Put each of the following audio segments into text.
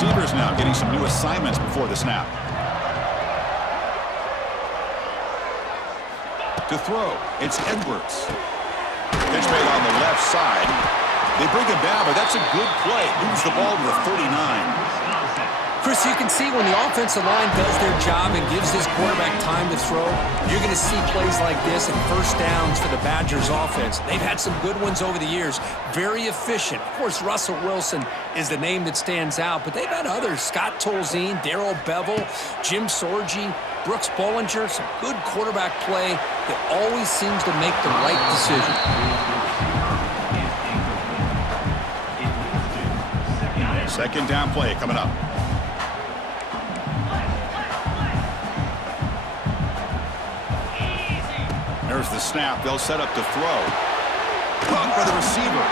receivers now getting some new assignments before the snap. To throw, it's Edwards. Pitch made on the left side. They bring him down, but that's a good play. Moves the ball to the 39. Chris, you can see when the offensive line does their job and gives this quarterback time to throw, you're going to see plays like this and first downs for the Badgers offense. They've had some good ones over the years. Very efficient. Of course, Russell Wilson is the name that stands out, but they've had others. Scott Tolzien, Darrell Bevell, Jim Sorgi, Brooks Bollinger. Some good quarterback play that always seems to make the right decision. Second down play coming up. There's the snap. They'll set up to throw. Caught by the receiver.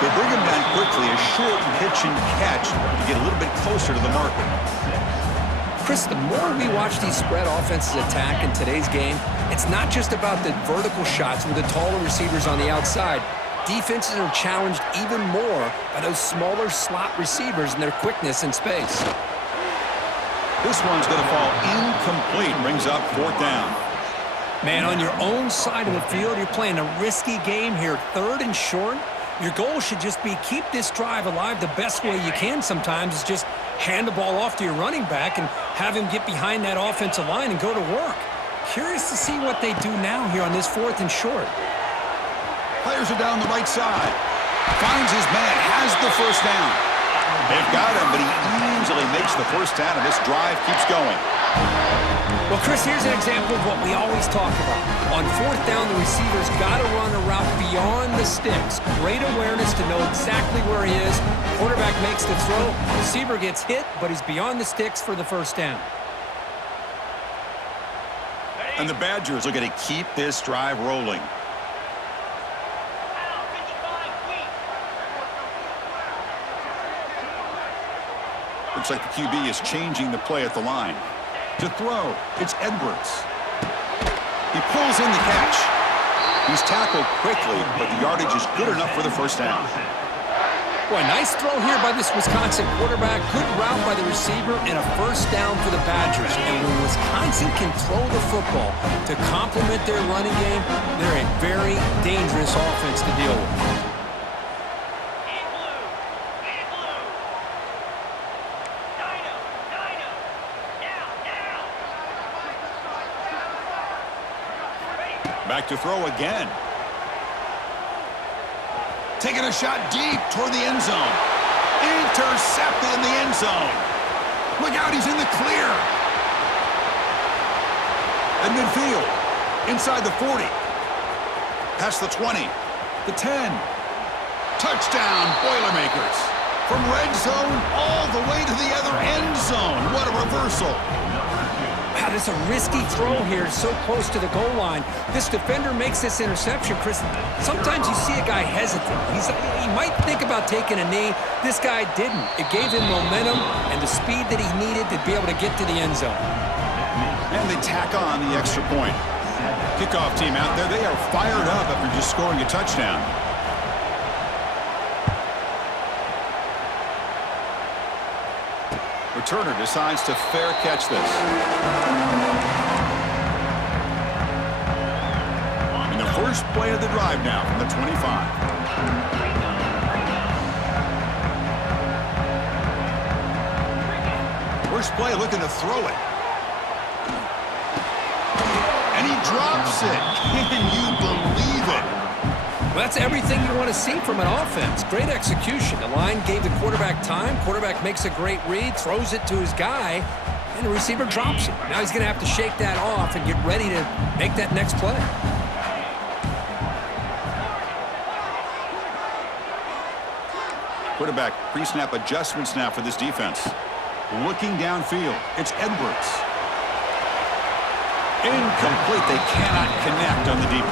They bring him down quickly. A short pitch and catch to get a little bit closer to the marker. Chris, the more we watch these spread offenses attack in today's game, it's not just about the vertical shots with the taller receivers on the outside. Defenses are challenged even more by those smaller slot receivers and their quickness in space. This one's going to fall incomplete. Brings up fourth down. Man, on your own side of the field, you're playing a risky game here. Third and short. Your goal should just be keep this drive alive the best way you can sometimes is just hand the ball off to your running back and have him get behind that offensive line and go to work. Curious to see what they do now here on this fourth and short. Players are down the right side. Finds his man, has the first down. They've got him, but he easily makes the first down, and this drive keeps going. Well, Chris, here's an example of what we always talk about. On fourth down, the receiver's got to run a route beyond the sticks. Great awareness to know exactly where he is. Quarterback makes the throw. Receiver gets hit, but he's beyond the sticks for the first down. And the Badgers are going to keep this drive rolling. Looks like the QB is changing the play at the line. To throw, it's Edwards. He pulls in the catch. He's tackled quickly, but the yardage is good enough for the first down. Boy, nice throw here by this Wisconsin quarterback. Good route by the receiver and a first down for the Badgers. And when Wisconsin can throw the football to complement their running game, they're a very dangerous offense to deal with. Back to throw again. Taking a shot deep toward the end zone. Intercepted in the end zone. Look out, he's in the clear. At midfield. Inside the 40. Past the 20. The 10. Touchdown, Boilermakers. From red zone all the way to the other end zone. What a reversal. Wow, that's a risky throw here, so close to the goal line. This defender makes this interception, Chris. Sometimes you see a guy hesitant. He might think about taking a knee. This guy didn't. It gave him momentum and the speed that he needed to be able to get to the end zone. And they tack on the extra point. Kickoff team out there, they are fired up after just scoring a touchdown. Returner decides to fair catch this. And the first play of the drive now from the 25. First play looking to throw it. And he drops it. Can you believe it? Well, that's everything you want to see from an offense. Great execution. The line gave the quarterback time. Quarterback makes a great read, throws it to his guy, and the receiver drops it. Now he's going to have to shake that off and get ready to make that next play. Quarterback pre-snap adjustments now for this defense. Looking downfield, it's Edwards. Incomplete. They cannot connect on the deep.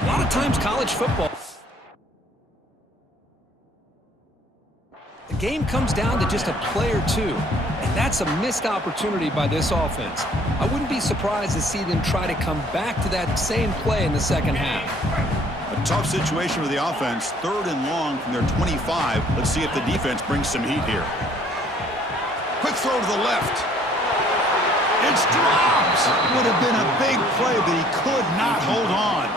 A lot of times college football, the game comes down to just a play or two. And That's a missed opportunity by this offense. I wouldn't be surprised to see them try to come back to that same play in the second half. A tough situation for the offense. 3rd and long from their 25. Let's see if the defense brings some heat here. Quick throw to the left. It's dropped. Would have been a big play, but he could not hold on.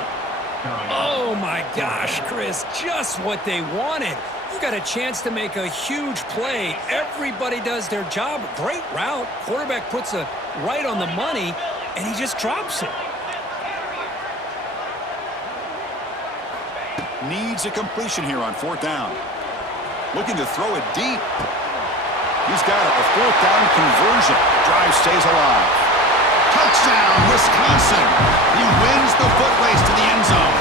Oh, my gosh, Chris, just what they wanted. You got a chance to make a huge play. Everybody does their job. Great route. Quarterback puts it right on the money, and he just drops it. Needs a completion here on 4th down. Looking to throw it deep. He's got it. A 4th down conversion. Drive stays alive. Touchdown, Wisconsin. He wins the foot race to the end zone.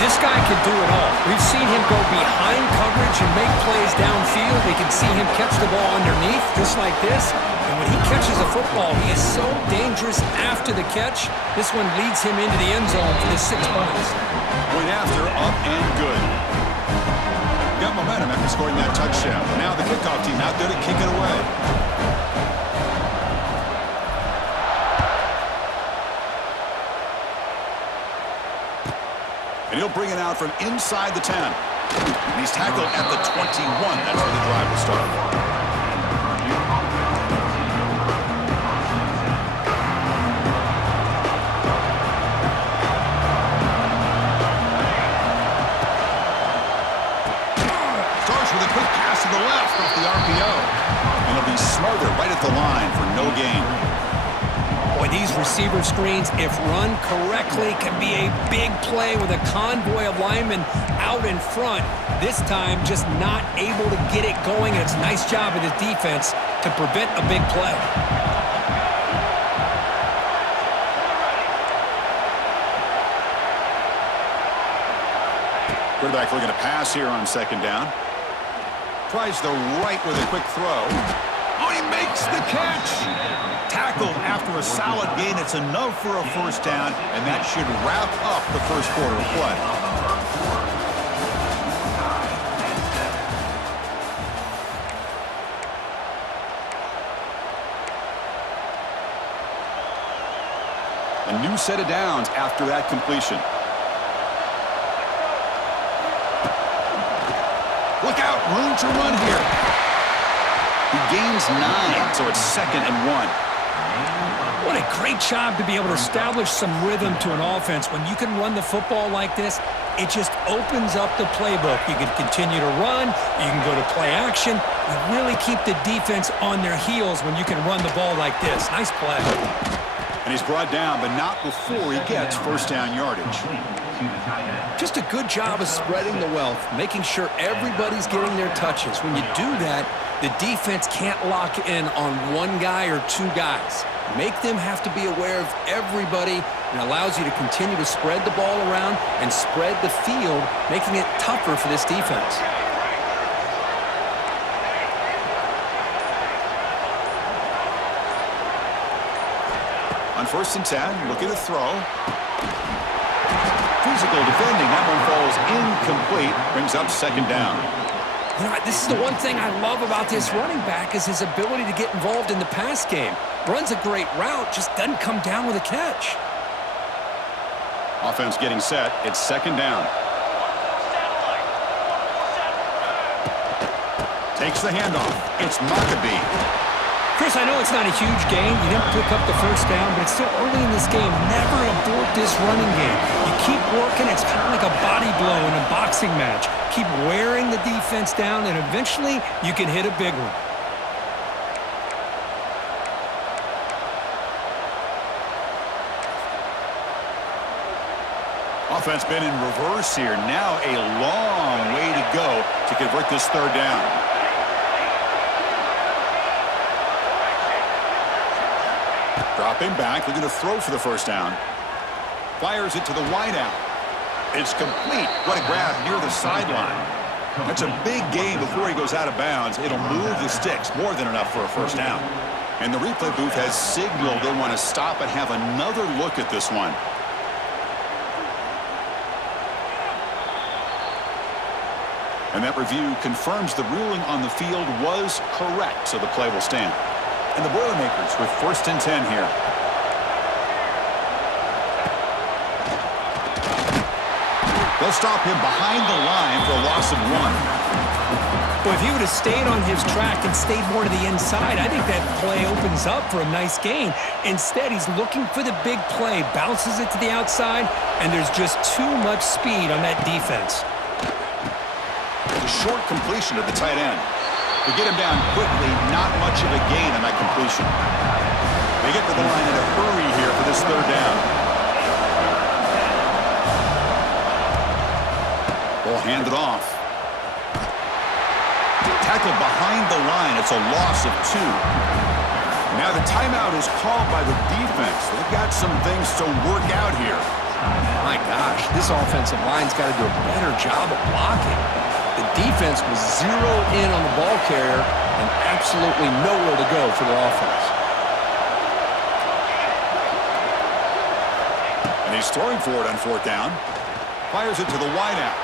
This guy can do it all. We've seen him go behind coverage and make plays downfield. We can see him catch the ball underneath, just like this. And when he catches a football, he is so dangerous after the catch. This one leads him into the end zone for the 6 points. Point after, up and good. Got momentum after scoring that touchdown. Now the kickoff team out there to kick it away. And he'll bring it out from inside the 10. And he's tackled at the 21. That's where the drive will start. Starts with a quick pass to the left off the RPO. And he'll be smothered right at the line for no gain. Boy, these receiver screens, if run correctly, can be a big play with a convoy of linemen out in front. This time, just not able to get it going, and it's a nice job of the defense to prevent a big play. Quarterback looking to pass here on 2nd down. Tries the right with a quick throw. Oh, he makes the catch. Tackled after a solid gain. It's enough for a 1st down, and that should wrap up the 1st quarter of play. A new set of downs after that completion. Look out, room to run here. He gains 9, so it's 2nd and 1. What a great job to be able to establish some rhythm to an offense. When you can run the football like this, it just opens up the playbook. You can continue to run. You can go to play action. You really keep the defense on their heels when you can run the ball like this. Nice play. And he's brought down, but not before he gets 1st down yardage. Just a good job of spreading the wealth, making sure everybody's getting their touches. When you do that, the defense can't lock in on one guy or 2 guys. Make them have to be aware of everybody, and allows you to continue to spread the ball around and spread the field, making it tougher for this defense. On 1st and 10, looking to throw. Physical defending. That one falls incomplete. Brings up 2nd down. You know, this is the one thing I love about this running back is his ability to get involved in the pass game. Runs a great route, just doesn't come down with a catch. Offense getting set. It's 2nd down. Takes the handoff. It's Maccabee. Chris, I know it's not a huge gain. You didn't pick up the 1st down, but it's still early in this game. Never abort this running game. You keep working. It's kind of like a body blow in a boxing match. Keep wearing the defense down, and eventually you can hit a big one. Offense been in reverse here. Now a long way to go to convert this 3rd down. Dropping back, looking to throw for the 1st down. Fires it to the wideout. It's complete. What a grab near the sideline. That's a big gain before he goes out of bounds. It'll move the sticks, more than enough for a 1st down. And the replay booth has signaled they want to stop and have another look at this one. And that review confirms the ruling on the field was correct, so the play will stand. And the Boilermakers with 1st and 10 here. They'll stop him behind the line for a loss of 1. Well, if he would have stayed on his track and stayed more to the inside, I think that play opens up for a nice gain. Instead, he's looking for the big play, bounces it to the outside, and there's just too much speed on that defense. The short completion of the tight end. To get him down quickly, not much of a gain on that completion. They get to the line in a hurry here for this 3rd down. Ball handed off. Tackled behind the line. It's a loss of 2. Now the timeout is called by the defense. They've got some things to work out here. My gosh, this offensive line's got to do a better job of blocking. The defense was zeroed in on the ball carrier and absolutely nowhere to go for the offense. And he's throwing for it on 4th down. Fires it to the wideout.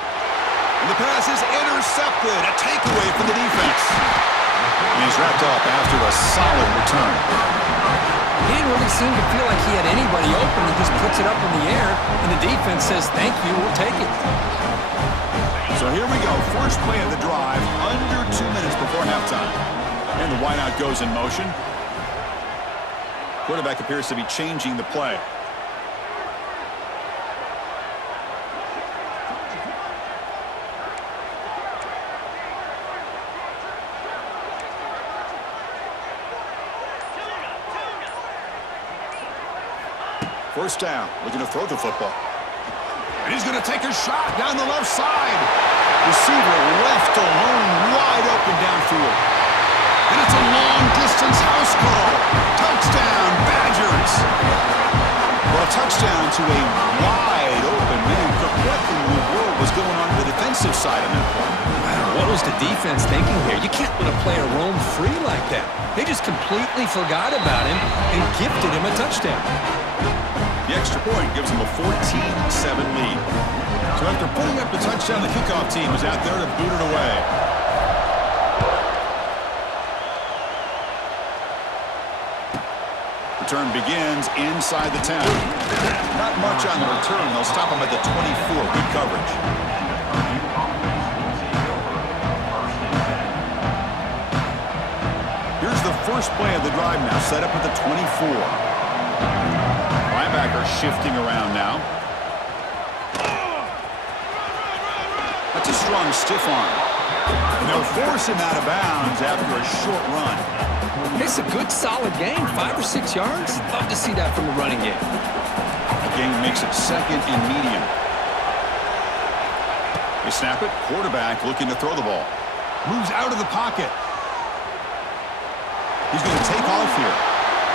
And the pass is intercepted. A takeaway from the defense. And he's wrapped up after a solid return. He didn't really seem to feel like he had anybody open. He just puts it up in the air, and the defense says, thank you, we'll take it. So here we go. First play of the drive, under 2 minutes before halftime. And the wideout goes in motion. Quarterback appears to be changing the play. First down, looking to throw the football. And he's going to take a shot down the left side. Receiver left alone, wide open downfield. And it's a long-distance house call. Touchdown, Badgers. Well, a touchdown to a wide open man. What in the world was going on the defensive side of that play? Wow, what was the defense thinking here? You can't let a player roam free like that. They just completely forgot about him and gifted him a touchdown. The extra point gives them a 14-7 lead. So after putting up the touchdown, the kickoff team is out there to boot it away. Return begins inside the 10. Not much on the return. They'll stop him at the 24. Good coverage. Here's the first play of the drive now, set up at the 24. Linebacker shifting around now. That's a strong stiff arm. And they'll force him out of bounds after a short run. It's a good, solid gain, 5 or 6 yards. Love to see that from the running game. The game makes it 2nd and medium. They snap it. Quarterback looking to throw the ball. Moves out of the pocket. He's going to take off here.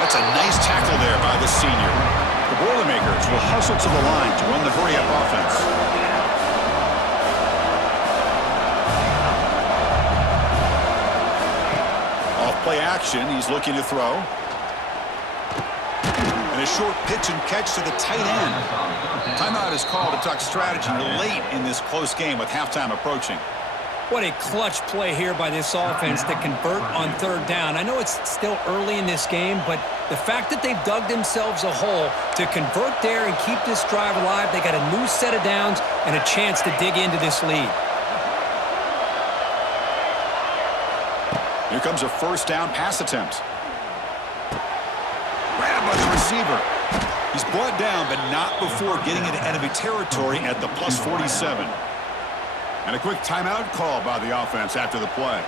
That's a nice tackle there by the senior. The Boilermakers will hustle to the line to run the hurry-up offense. Off-play action, he's looking to throw. And a short pitch and catch to the tight end. Timeout is called to talk strategy late in this close game with halftime approaching. What a clutch play here by this offense to convert on 3rd down. I know it's still early in this game, but the fact that they've dug themselves a hole to convert there and keep this drive alive, they got a new set of downs and a chance to dig into this lead. Here comes a first down pass attempt. Grabbed by the receiver. He's brought down, but not before getting into enemy territory at the plus 47. And a quick timeout call by the offense after the play.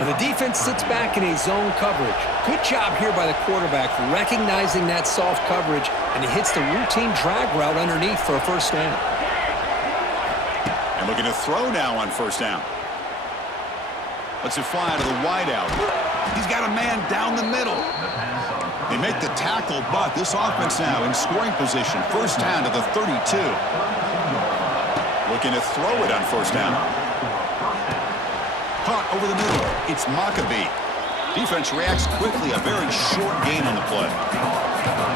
But the defense sits back in a zone coverage. Good job here by the quarterback recognizing that soft coverage, and he hits the routine drag route underneath for a first down. And looking to throw now on first down. Lets it fly to the wideout. He's got a man down the middle. They make the tackle, but this offense now in scoring position. First down to the 32. Looking to throw it on first down. Caught over the middle. It's Maccabee. Defense reacts quickly. A very short gain on the play.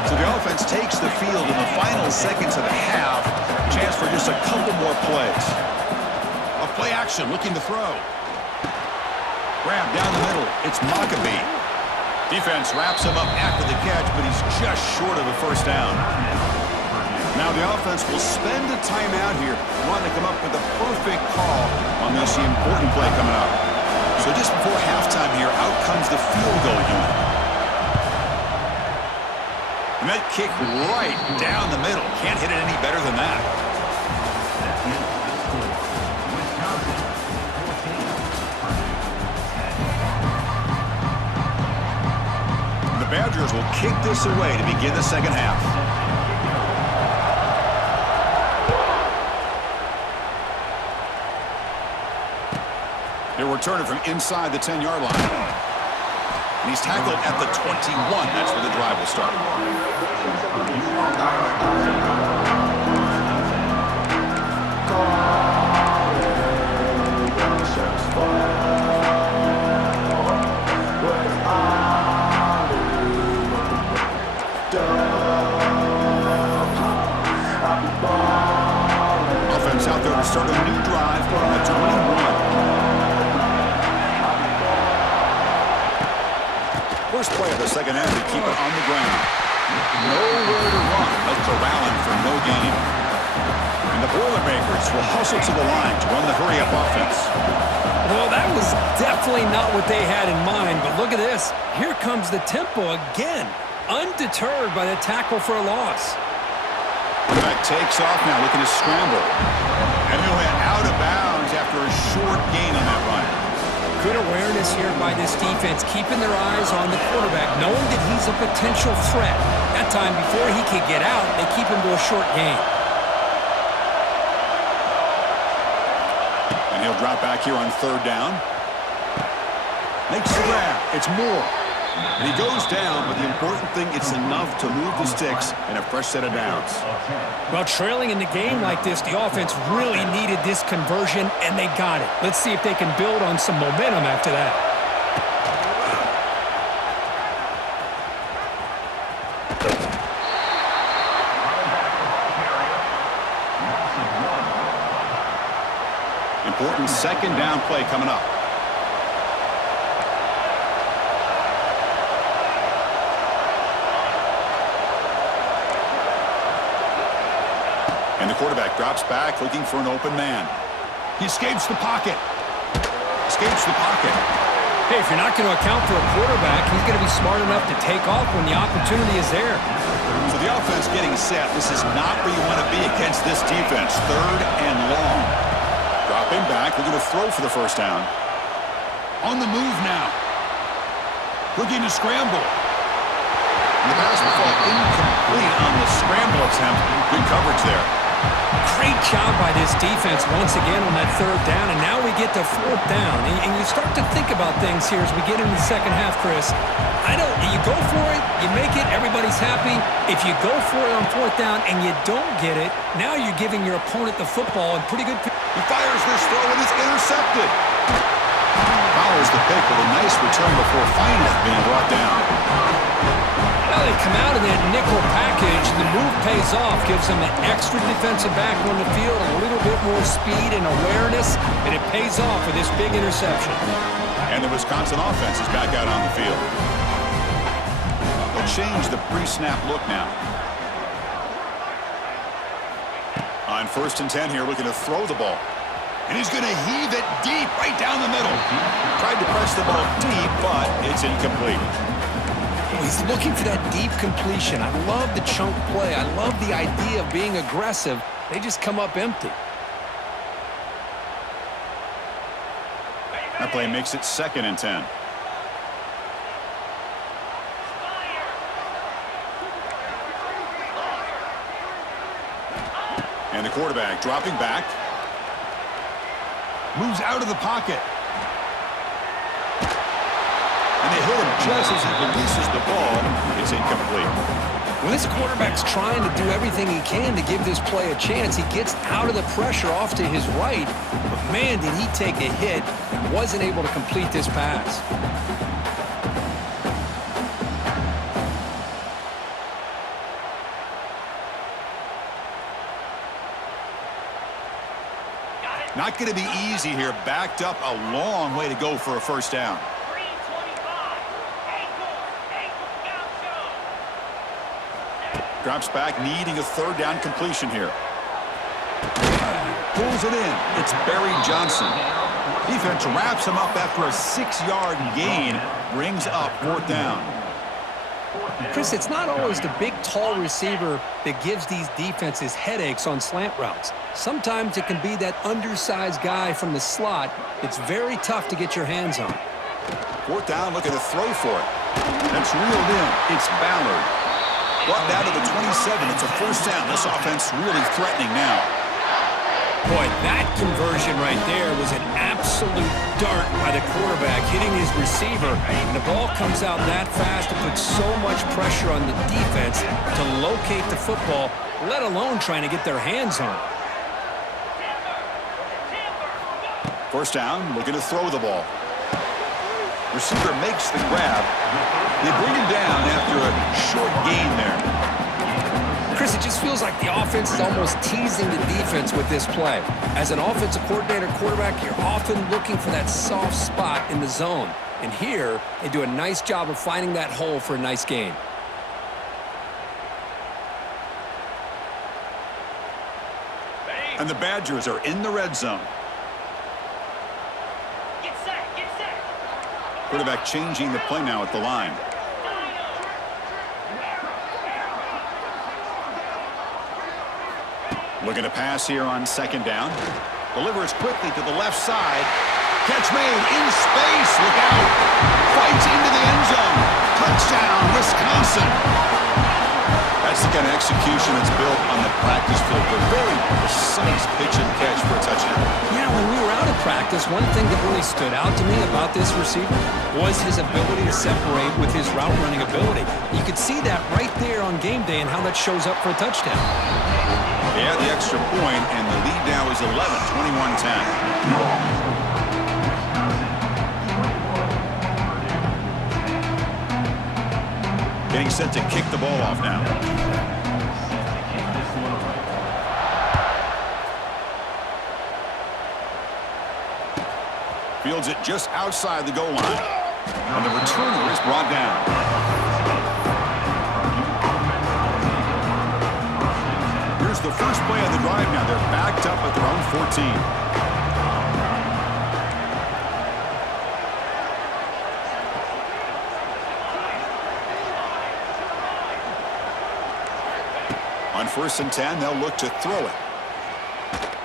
So the offense takes the field in the final seconds of the half. Chance for just a couple more plays. A Play action, looking to throw. Grab down the middle. It's Maccabee. Defense wraps him up after the catch, but he's just short of a first down. Now the offense will spend a timeout here, wanting to come up with a perfect call on this important play coming up. So just before halftime here, out comes the field goal unit. And that kick right down the middle. Can't hit it any better than that. The Badgers will kick this away to begin the second half. They'll return it from inside the 10-yard line. And he's tackled at the 21. That's where the drive will start. Offense out there to start a new drive from the 21. First play of the second half to keep it on the ground. Nowhere to run. They'll corral him for no gain. And the Boilermakers will hustle to the line to run the hurry-up offense. Well, that was definitely not what they had in mind, but look at this. Here comes the tempo again, undeterred by the tackle for a loss. Quarterback takes off now, looking to scramble. And he'll head out of bounds after a short gain on that run. Good awareness here by this defense, keeping their eyes on the quarterback, knowing that he's a potential threat. That time, before he could get out, they keep him to a short gain. And he'll drop back here on third down. Makes the grab. It's Moore. And he goes down, but the important thing, it's enough to move the sticks and a fresh set of downs. Well, trailing in the game like this, the offense really needed this conversion, and they got it. Let's see if they can build on some momentum after that. Important second down play coming up. And the quarterback drops back, looking for an open man. He escapes the pocket. Escapes the pocket. Hey, if you're not going to account for a quarterback, he's going to be smart enough to take off when the opportunity is there. So the offense getting set. This is not where you want to be against this defense. Third and long. Dropping back, looking to throw for the first down. On the move now. Looking to scramble. And the pass will fall incomplete on the scramble attempt. Good coverage there. Great job by this defense once again on that third down, and now we get to fourth down. And you start to think about things here as we get into the second half, Chris. You go for it, you make it, everybody's happy. If you go for it on fourth down and you don't get it, now you're giving your opponent the football and pretty good. He fires this throw and it's intercepted. Follows the pick with a nice return before finally being brought down. Well, they come out in that nickel package. The move pays off, gives them an extra defensive back on the field, a little bit more speed and awareness, and it pays off with this big interception. And the Wisconsin offense is back out on the field. They'll change the pre-snap look now. On 1st and 10 here, looking to throw the ball. And he's going to heave it deep right down the middle. Tried to press the ball deep, but it's incomplete. He's looking for that deep completion. I love the chunk play. I love the idea of being aggressive. They just come up empty. That play makes it 2nd and 10. And the quarterback dropping back. Moves out of the pocket. And they hit him just as he releases the ball. It's incomplete. Well, this quarterback's trying to do everything he can to give this play a chance. He gets out of the pressure off to his right, but man, did he take a hit and wasn't able to complete this pass. Not going to be easy here. Backed up a long way to go for a first down. Drops back, needing a third down completion here. Pulls it in. It's Barry Johnson. Defense wraps him up after a 6-yard gain. Brings up fourth down. Chris, it's not always the big, tall receiver that gives these defenses headaches on slant routes. Sometimes it can be that undersized guy from the slot that's very tough to get your hands on. Fourth down, looking to throw for it. That's reeled in. It's Ballard. Brought down to the 27. It's a first down. This offense really threatening now. Boy, that conversion right there was an absolute dart by the quarterback, hitting his receiver. And the ball comes out that fast to put so much pressure on the defense to locate the football, let alone trying to get their hands on it. First down, looking to throw the ball. Receiver makes the grab. They bring him down after a short gain there. Chris, it just feels like the offense is almost teasing the defense with this play. As an offensive coordinator quarterback, you're often looking for that soft spot in the zone. And here, they do a nice job of finding that hole for a nice gain. And the Badgers are in the red zone. Quarterback changing the play now at the line. Looking to pass here on second down. Delivers quickly to the left side. Catch made in space. Look out. Fights into the end zone. Touchdown, Wisconsin. That's the kind of execution that's built on the practice field. A very precise pitch and catch for a touchdown. Yeah, when we were out of practice, one thing that really stood out to me about this receiver was his ability to separate with his route running ability. You could see that right there on game day and how that shows up for a touchdown. They add the extra point, and the lead now is 11, 21-10. Getting set to kick the ball off now. Fields it just outside the goal line. And the returner is brought down. Here's the first play of the drive now. They're backed up at their own 14. On 1st and 10, they'll look to throw it.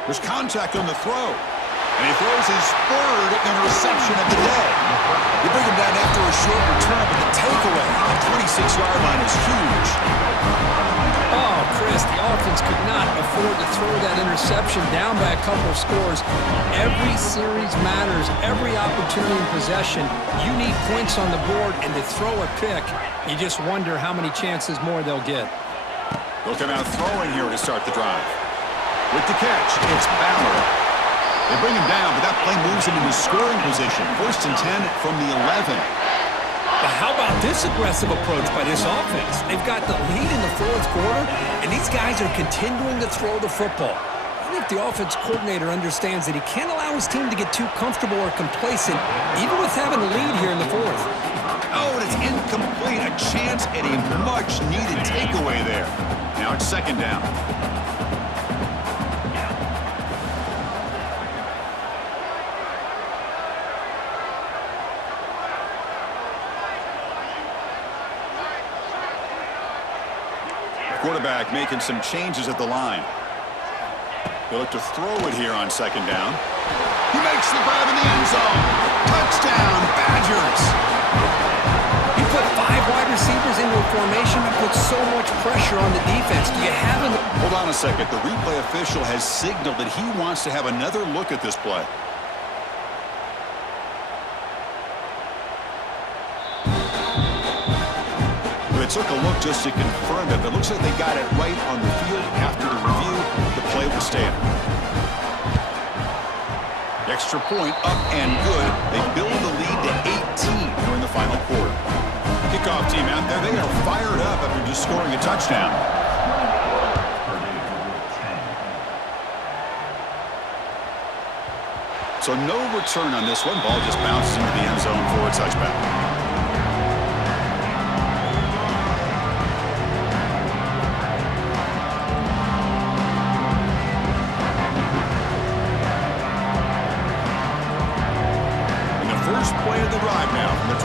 There's contact on the throw. And he throws his third interception of the day. You bring him down after a short return, but the takeaway at the 26-yard line is huge. Oh, Chris, the offense could not afford to throw that interception down by a couple of scores. Every series matters. Every opportunity in possession, you need points on the board, and to throw a pick, you just wonder how many chances more they'll get. They'll come out throwing here to start the drive. With the catch, it's Ballard. They bring him down, but that play moves him into scoring position. 1st and 10 from the 11. But how about this aggressive approach by this offense? They've got the lead in the 4th quarter, and these guys are continuing to throw the football. I think the offense coordinator understands that he can't allow his team to get too comfortable or complacent, even with having the lead here in the 4th. Oh, and it's incomplete. A chance at a much-needed takeaway there. Now it's 2nd down. Quarterback making some changes at the line. They look to throw it here on 2nd down. He makes the grab in the end zone. Touchdown, Badgers. You put 5 wide receivers into a formation, you put so much pressure on the defense. Do you have an... Hold on a second. The replay official has signaled that he wants to have another look at this play. It took a look just to confirm it, but it looks like they got it right on the field. After the review, the play will stand. Extra point up and good. They build the lead to 18 during the final quarter. Kickoff team out there, they are fired up after just scoring a touchdown. So no return on this one. Ball just bounces into the end zone for a touchback. First play of the drive now from the 25.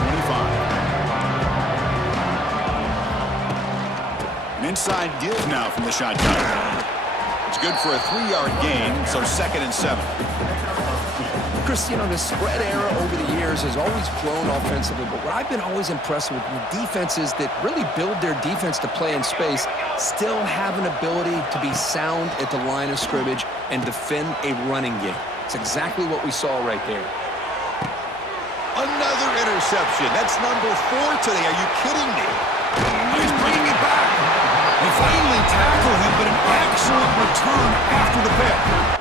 An inside give now from the shotgun. It's good for a 3-yard gain, so 2nd and 7. Chris, you know, the spread era over the years has always grown offensively, but what I've been always impressed with defenses that really build their defense to play in space still have an ability to be sound at the line of scrimmage and defend a running game. It's exactly what we saw right there. Another interception. That's number 4 today. Are you kidding me? He's bringing it back. They finally tackle him, but an excellent return after the pick.